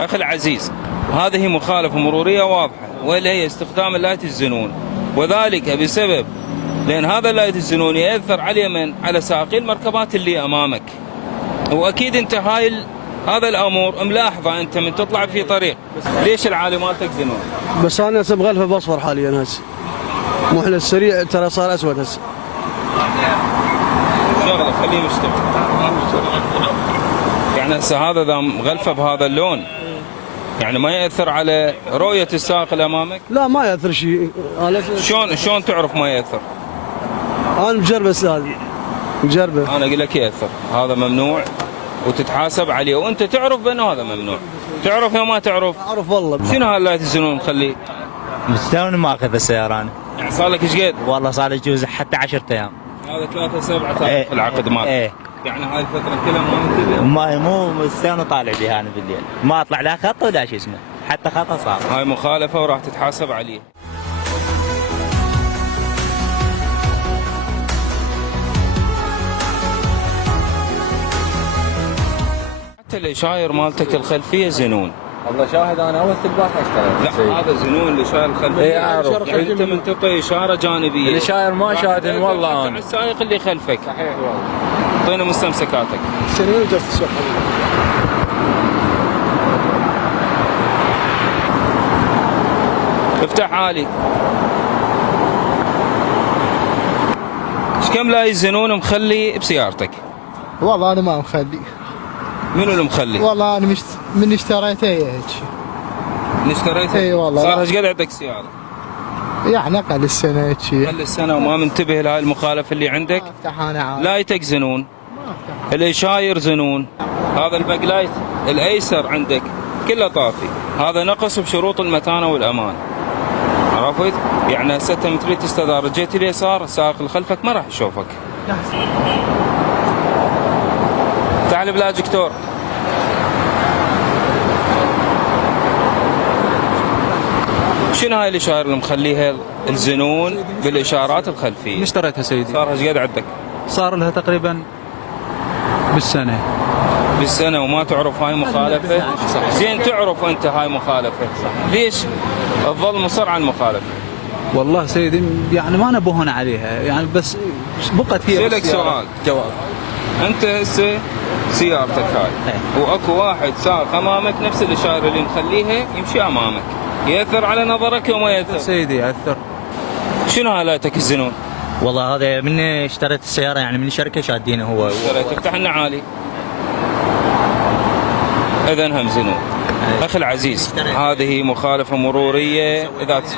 أخي العزيز، هذه مخالفة مرورية واضحة، واللي هي استخدام اللايت الزنون، وذلك بسبب لأن هذا اللايت الزنون يأثر على سائقي المركبات اللي أمامك. وأكيد أنت هذا الأمور ملاحظة أنت من تطلع في طريق. ليش العالي مالتك زنون؟ بس أنا هسه مغلفة بأصفر حاليا هسه. محل السريع ترى صار أسود هسه. شغله خليه مشتغل. يعني هسه هذا ذا مغلفة بهذا اللون، يعني ما يأثر على رؤية السائق اللي أمامك؟ لا ما يأثر شيء. شلون تعرف ما يأثر؟ أنا مجربه هذه. مجربه. أنا أقول لك يأثر، هذا ممنوع وتتحاسب عليه، وأنت تعرف بأنه هذا ممنوع. تعرف يا ما تعرف؟ أعرف والله. شنو هاللايت الزنون مخليه؟ مستوى ما أخذ السيارة أنا. يعني صار لك ايش قد؟ والله صار لي يجوز حتى 10 أيام. هذا 3/7 تاريخ العقد مالك. ايه. يعني هاي الفترة كلها ما منتبه؟ مو مستوى طالع بها أنا بالليل، ما أطلع لا خط ولا شيء اسمه، حتى خطأ صار. هاي مخالفة وراح تتحاسب عليه. حتى الإشاير مالتك الخلفية زنون. والله شاهد انا اول البارحه اشتريت. لا هذا زنون الإشارة الخلفية. اي اعرف. يعني انت من تعطي إشارة جانبية. الاشاير ما شاهدن والله انا. السائق اللي خلفك. صحيح والله. اعطينا مستمسكاتك. شنو جالس تسوق افتح عالي. ايش كم لاي الزنون مخلي بسيارتك؟ والله انا ما مخلي. منو اللي مخلي؟ والله انا من اشتريته هيك. من اشتريته؟ اي والله. صار ايش قد عندك سيارة؟ يعني اقل السنه هيك. اقل السنة وما منتبه لهاي المخالفة اللي عندك؟ ما افتح انا عاد. لايتك زنون. الاشاير زنون. هذا الباك لايت الايسر عندك كله طافي. هذا نقص بشروط المتانة والامان. عرفت؟ يعني هسه انت من تريد تستدار جيت اليسار، السائق اللي خلفك ما راح يشوفك. تعال بلا دكتور. شنو هاي الاشاره اللي مخليها الزنون بالاشارات الخلفيه؟ من اشتريتها سيدي؟ صار ايش قد عندك؟ صار لها تقريبا بالسنه. بالسنه وما تعرف هاي مخالفه؟ زين تعرف انت هاي مخالفه، ليش تظل مصر على المخالفه؟ والله سيدي يعني ما نبهون عليها، يعني بس بقت هي. اسالك سؤال. جواب. انت هسه سيارتك هاي واكو واحد سائق امامك نفس الاشاره اللي مخليها يمشي امامك، ياثر على نظرك وما ياثر؟ سيدي ياثر. شنو هالاتك الزنون؟ والله هذا من اشتريت السيارة يعني من شركة شادينه هو. اشتريت افتح لنا عالي. اذا هم زنون. اخي العزيز هذه مخالفة مرورية اذا 6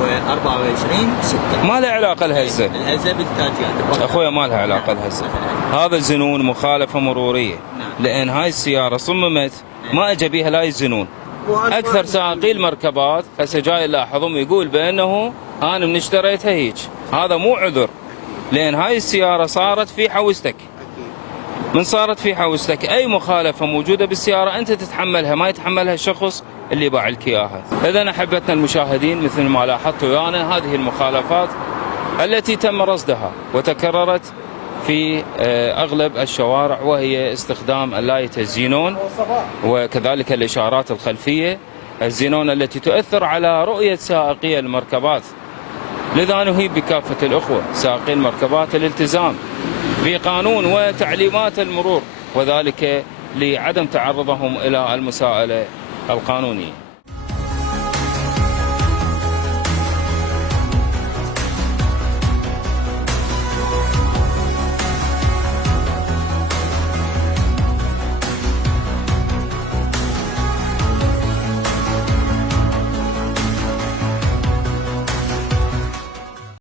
و24 6 ما لها علاقة الهزة. الهزة بالتاجيات اخويا ما لها علاقة الهزة. هذا زنون مخالفة مرورية، لان هاي السيارة صممت ما اجى بيها لا الزنون. اكثر سائقي المركبات هسه جاي نلاحظهم يقول بانه انا من اشتريتها هيك. هذا مو عذر، لان هاي السيارة صارت في حوزتك. من صارت في حوزتك اي مخالفة موجودة بالسيارة انت تتحملها، ما يتحملها الشخص اللي باع لك اياها. اذا احبتنا المشاهدين مثل ما لاحظتوا ويانا هذه المخالفات التي تم رصدها وتكررت في اغلب الشوارع، وهي استخدام اللايت الزينون وكذلك الاشارات الخلفية الزينون التي تؤثر على رؤية سائقي المركبات. لذا نهيب بكافة الأخوة سائقي المركبات الالتزام بقانون وتعليمات المرور، وذلك لعدم تعرضهم إلى المساءلة القانونية.